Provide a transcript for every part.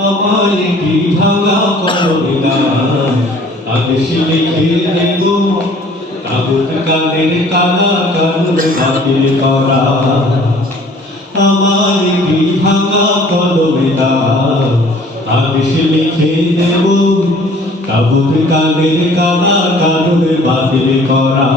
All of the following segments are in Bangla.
আমার কি ভাঙা করবে না? আদেশ লিখে দেব তাবুত কাদের কানা কানুন বাতিল করা। আমার কি ভাঙা করবে না? আদেশ লিখে দেব তাবুত কাদের কানা কানুন বাতিল করা।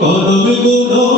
করবে গুলো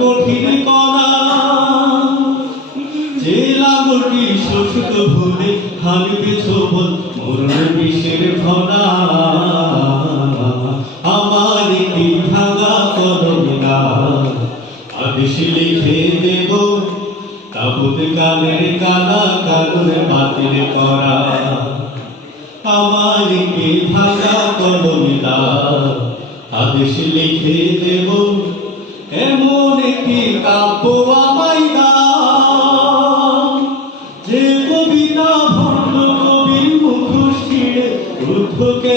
কঠিন কণা যে লাঙলটি শুষ্ক ভুলে হারিবে ছোবল মরণ বিষের ভরা আমার কি ভাঙা করবিনা আদেশ লিখে দেব তাবুত কালের কালা কারণে বাতিল করা আমার কি ভাঙা করবিনা আদেশ লিখে দেব, এমন কাব্য আমায় যে কবিতা ভণ্ড কবির রুদ্ধকে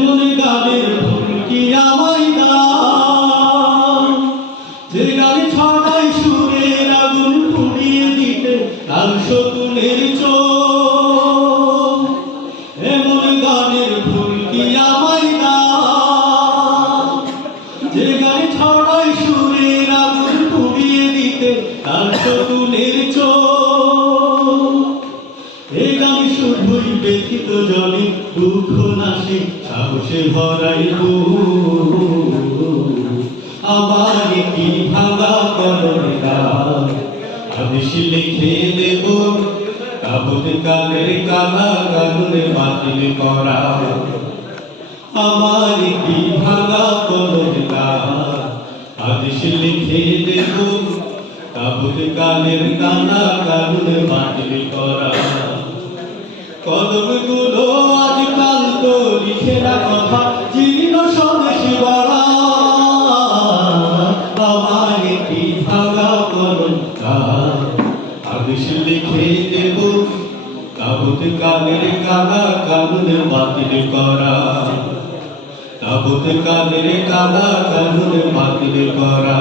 চোখ। এই গান শুধুই ব্যথিত জলে, দুঃখ নাশে, সাহসে ভরাই আমার কি ভাঙা করোনা আদেশ লিখে দেব তাবুত কালের কালা কানুনে বাতিল করা। আমার কি ভাঙা করোনা আদেশ লিখে দেব তাবুত কালের কালা কানুনে বাতিল করা। কদমগুলো আজকাল তো লিখে না কথা জীর্ণ স্বদেশ বড়া। আমার কি ভাঙা করুন লিখে দেব তাবুত কালের কালা কানুন বাতিল করা। তাবুত কালের কালা কানুন বাতিল করা।